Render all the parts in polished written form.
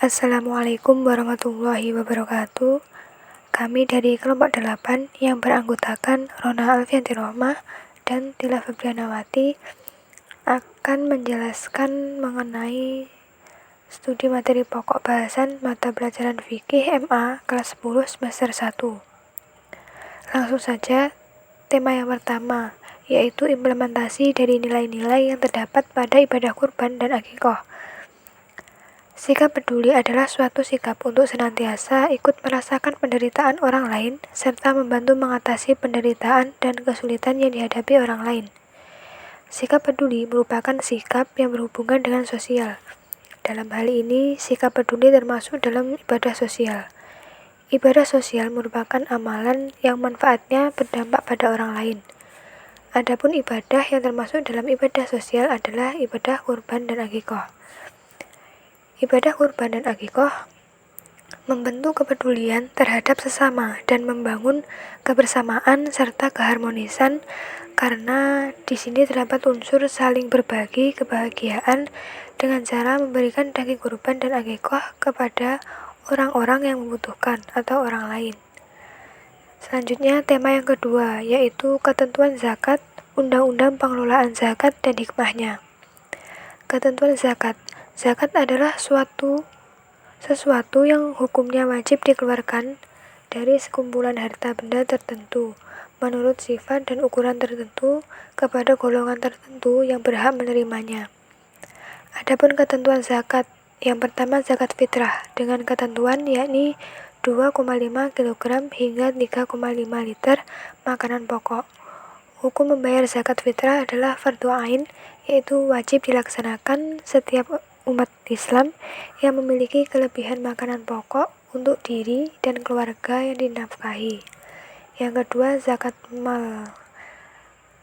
Assalamualaikum warahmatullahi wabarakatuh. Kami dari kelompok 8 yang beranggotakan Rona Alfianti Rohmah dan Tila Febrianawati akan menjelaskan mengenai studi materi pokok bahasan mata pelajaran fikih MA kelas 10 semester 1. Langsung saja, tema yang pertama yaitu implementasi dari nilai-nilai yang terdapat pada ibadah kurban dan akikah. Sikap peduli adalah suatu sikap untuk senantiasa ikut merasakan penderitaan orang lain serta membantu mengatasi penderitaan dan kesulitan yang dihadapi orang lain. Sikap peduli merupakan sikap yang berhubungan dengan sosial. Dalam hal ini, sikap peduli termasuk dalam ibadah sosial. Ibadah sosial merupakan amalan yang manfaatnya berdampak pada orang lain. Adapun ibadah yang termasuk dalam ibadah sosial adalah ibadah kurban dan akikah. Ibadah kurban dan akikah membentuk kepedulian terhadap sesama dan membangun kebersamaan serta keharmonisan karena di sini terdapat unsur saling berbagi kebahagiaan dengan cara memberikan daging kurban dan akikah kepada orang-orang yang membutuhkan atau orang lain. Selanjutnya tema yang kedua yaitu ketentuan zakat, undang-undang pengelolaan zakat dan hikmahnya. Ketentuan zakat. Zakat adalah sesuatu yang hukumnya wajib dikeluarkan dari sekumpulan harta benda tertentu menurut sifat dan ukuran tertentu kepada golongan tertentu yang berhak menerimanya. Adapun ketentuan zakat, yang pertama zakat fitrah dengan ketentuan yakni 2,5 kg hingga 3,5 liter makanan pokok. Hukum membayar zakat fitrah adalah fardhu ain, yaitu wajib dilaksanakan setiap umat Islam yang memiliki kelebihan makanan pokok untuk diri dan keluarga yang dinafkahi. Yang kedua, zakat mal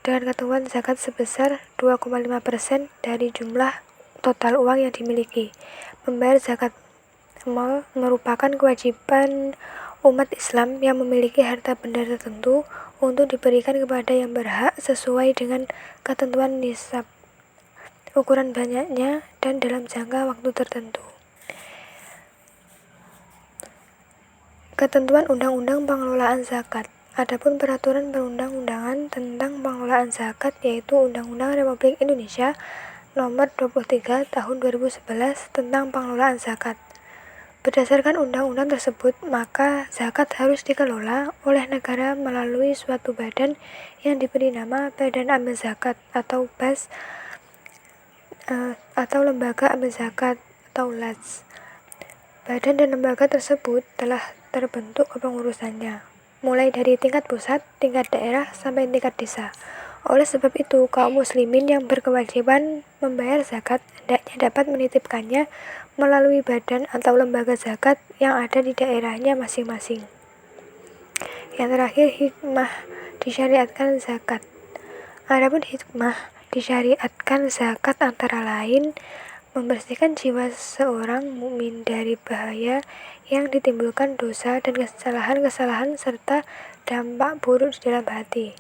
dengan ketentuan zakat sebesar 2,5% dari jumlah total uang yang dimiliki. Membayar zakat mal merupakan kewajiban umat Islam yang memiliki harta benda tertentu untuk diberikan kepada yang berhak sesuai dengan ketentuan nisab, ukuran banyaknya, dan dalam jangka waktu tertentu. Ketentuan Undang-Undang Pengelolaan Zakat. Adapun peraturan perundang-undangan tentang pengelolaan zakat yaitu Undang-Undang Republik Indonesia Nomor 23 Tahun 2011 tentang pengelolaan zakat. Berdasarkan undang-undang tersebut, maka zakat harus dikelola oleh negara melalui suatu badan yang diberi nama Badan Amil Zakat atau BAS atau Lembaga Amil Zakat atau LAZ. Badan dan lembaga tersebut telah terbentuk kepengurusannya, mulai dari tingkat pusat, tingkat daerah, sampai tingkat desa. Oleh sebab itu, kaum muslimin yang berkewajiban membayar zakat hendaknya dapat menitipkannya melalui badan atau lembaga zakat yang ada di daerahnya masing-masing. Yang terakhir, hikmah disyariatkan zakat. Adapun hikmah disyariatkan zakat antara lain membersihkan jiwa seorang mukmin dari bahaya yang ditimbulkan dosa dan kesalahan-kesalahan serta dampak buruk di dalam hati.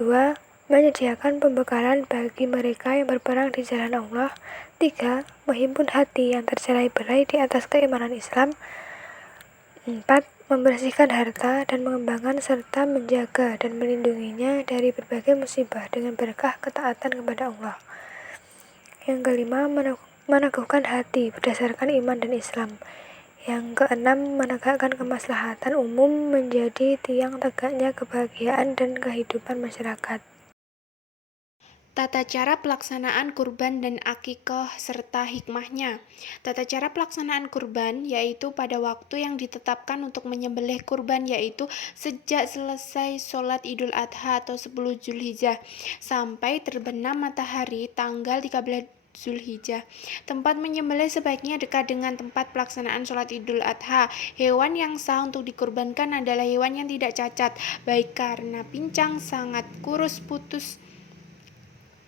2. Menyediakan pembekalan bagi mereka yang berperang di jalan Allah. 3. Menghimpun hati yang tercerai-berai di atas keimanan Islam. 4. Membersihkan harta dan mengembangkan serta menjaga dan melindunginya dari berbagai musibah dengan berkah ketaatan kepada Allah. Yang kelima, meneguhkan hati berdasarkan iman dan Islam. Yang keenam, menegakkan kemaslahatan umum menjadi tiang tegaknya kebahagiaan dan kehidupan masyarakat. Tata cara pelaksanaan kurban dan akikah serta hikmahnya. Tata cara pelaksanaan kurban yaitu pada waktu yang ditetapkan untuk menyembelih kurban yaitu sejak selesai sholat Idul Adha atau 10 Zulhijjah sampai terbenam matahari tanggal 13 Zulhijjah. Tempat menyembelih sebaiknya dekat dengan tempat pelaksanaan sholat Idul Adha. Hewan yang sah untuk dikurbankan adalah hewan yang tidak cacat, baik karena pincang, sangat kurus, putus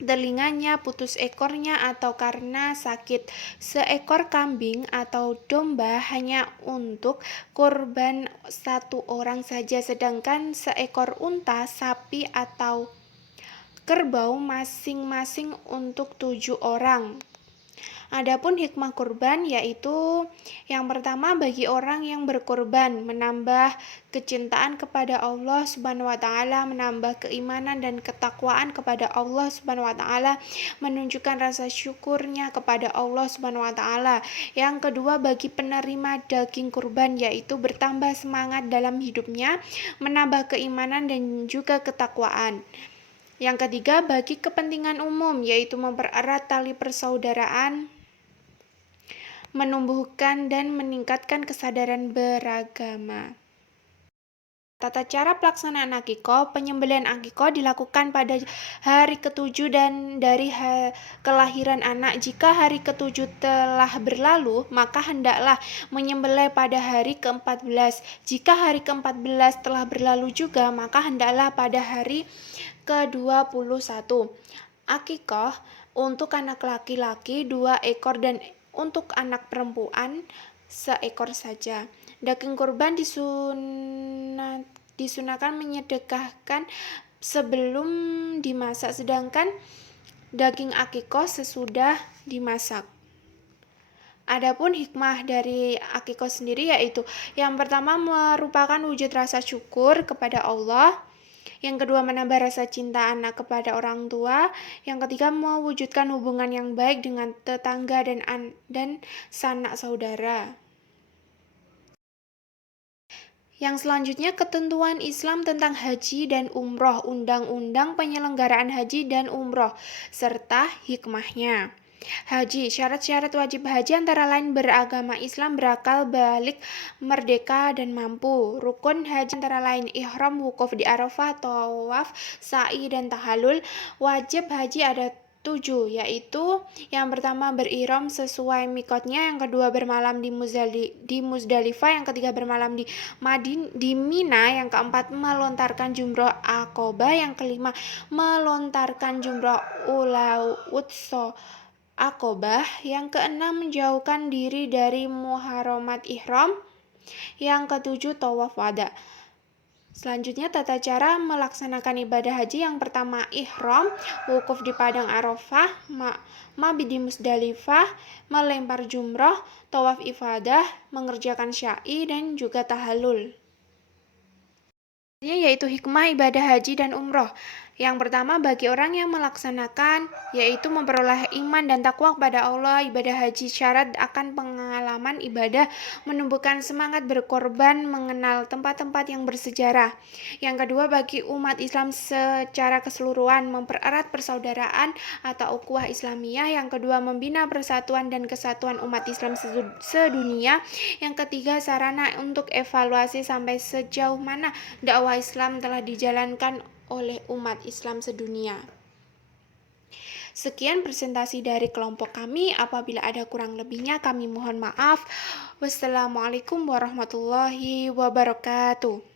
telinganya, putus ekornya, atau karena sakit. Seekor kambing atau domba hanya untuk kurban satu orang saja, sedangkan seekor unta, sapi, atau kerbau masing-masing untuk 7 orang. Adapun hikmah kurban yaitu yang pertama bagi orang yang berkorban menambah kecintaan kepada Allah Subhanahu wa taala, menambah keimanan dan ketakwaan kepada Allah Subhanahu wa taala, menunjukkan rasa syukurnya kepada Allah Subhanahu wa taala. Yang kedua bagi penerima daging kurban yaitu bertambah semangat dalam hidupnya, menambah keimanan dan juga ketakwaan. Yang ketiga bagi kepentingan umum yaitu mempererat tali persaudaraan, menumbuhkan dan meningkatkan kesadaran beragama. Tata cara pelaksanaan akikah. Penyembelihan akikah dilakukan pada hari ke-7 dan dari kelahiran anak. Jika hari ke-7 telah berlalu, maka hendaklah menyembelih pada hari ke-14. Jika hari ke-14 telah berlalu juga, maka hendaklah pada hari ke-21. Akikah untuk anak laki-laki 2 ekor dan untuk anak perempuan seekor saja. Daging kurban disunahkan menyedekahkan sebelum dimasak, sedangkan daging akikah sesudah dimasak. Adapun hikmah dari akikah sendiri yaitu yang pertama merupakan wujud rasa syukur kepada Allah. Yang kedua menambah rasa cinta anak kepada orang tua. Yang ketiga mewujudkan hubungan yang baik dengan tetangga dan sanak saudara. Yang selanjutnya ketentuan Islam tentang haji dan umroh, undang-undang penyelenggaraan haji dan umroh, serta hikmahnya. Haji, syarat-syarat wajib haji antara lain beragama Islam, berakal balik, merdeka, dan mampu. Rukun haji antara lain ihram, wukuf di Arafah, tawaf, sa'i, dan tahallul. Wajib haji ada 7, yaitu yang pertama berihram sesuai mikotnya, yang kedua bermalam di Muzdalifah, yang ketiga bermalam di Mina, yang keempat melontarkan jumroh Aqobah, yang kelima melontarkan jumroh Wutso Aqobah, yang keenam menjauhkan diri dari muharamat ihram, yang ketujuh tawaf wada. Selanjutnya tata cara melaksanakan ibadah haji. Yang pertama ihram, wukuf di padang Arafah, mabit di Muzdalifah, melempar jumroh, tawaf ifadah, mengerjakan syai, dan juga tahallul. Yaitu hikmah ibadah haji dan umroh. Yang pertama bagi orang yang melaksanakan yaitu memperoleh iman dan takwa kepada Allah. Ibadah haji syarat akan pengalaman ibadah, menumbuhkan semangat berkorban, mengenal tempat-tempat yang bersejarah. Yang kedua bagi umat Islam secara keseluruhan, mempererat persaudaraan atau ukhuwah Islamiyah. Yang kedua membina persatuan dan kesatuan umat Islam sedunia. Yang ketiga sarana untuk evaluasi sampai sejauh mana dakwah Islam telah dijalankan oleh umat Islam sedunia. Sekian presentasi dari kelompok kami. Apabila ada kurang lebihnya kami mohon maaf. Wassalamualaikum warahmatullahi wabarakatuh.